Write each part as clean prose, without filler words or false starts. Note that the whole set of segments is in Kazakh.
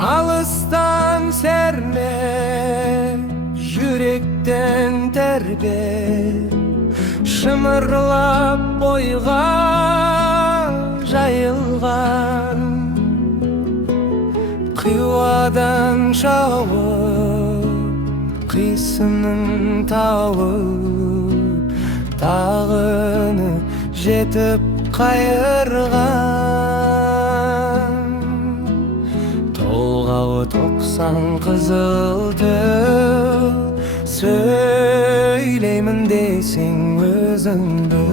Alıstan serme, yürekten terbe, şımırlap boyga jayılgan, kıyvadan şavıp, kıyısının tavıp, tağını jetip kayırgan. Tolgağı 90 kızıldı, söyleymin deysin özündü.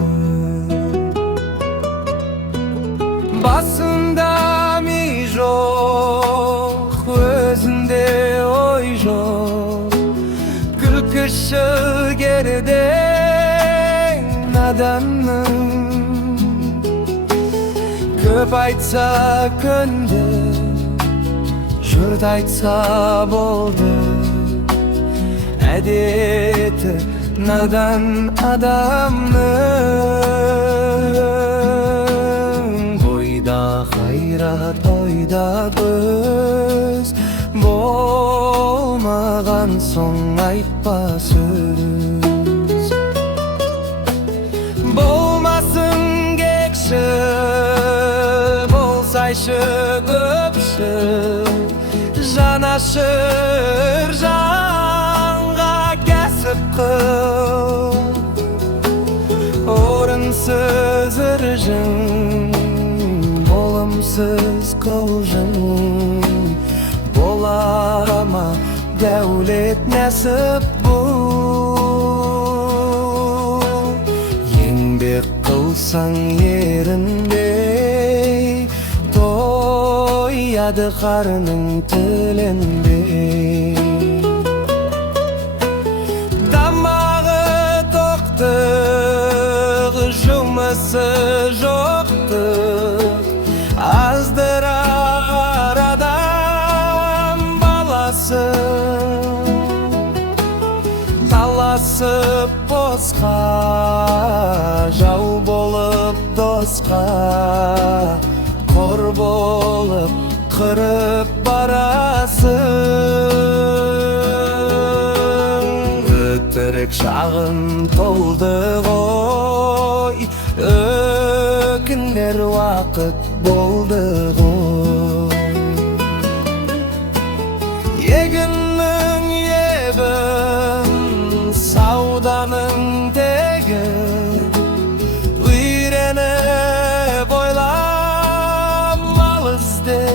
Basında mi жоқ, özünde oy жоқ, күлкіші gerden nadanның. Köp aytsa köndü, jürt aytsa boldu, әдеті надан адамның. Бойда хайрат, ойда көз, болмаған соң айтпа сөз. Болмасын кекші, болсайшы көпші, жанашыр жанға кәсіп қыл. Орынсыз ыржың, болымсыз қылжың, болама дәулет нәсіп бұл. Еңбек қылсаң ерінбей, тояды қарының тілінбей. Тамағы тоқтық, жұмысы жоқтық, аздырар адам баласы. Таласып босқа, жау болып досқа, қор болып қырып барасың. Өтірік шағын толды ғой, өкінер уақыт болды ғой. Егіннің ебін, сауданың тегі, үйреніп ойлап мал ізде.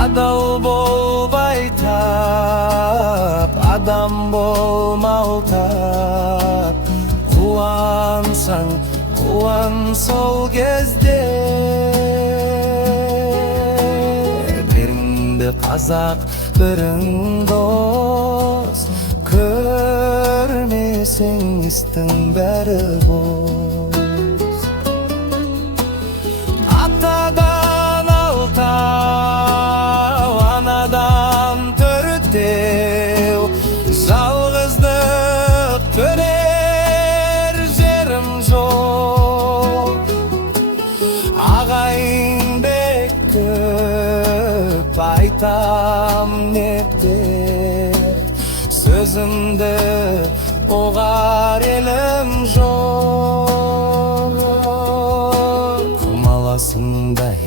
Адал бол байтап, адам бол малтап, қуансаң қуан сол кезде. Біріңді қазақ, бірің дос, көрмесең істің бәрі бос. Атадан алтау, анадан төртеу, жалғыздық төнер жерім жоқ. Ағайын бек көп, айтам нептеп, сөзімді оғар елім жоқ. Құмаласындай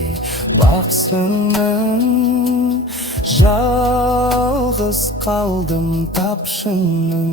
бақсының, жалғыз қалдым тапшының.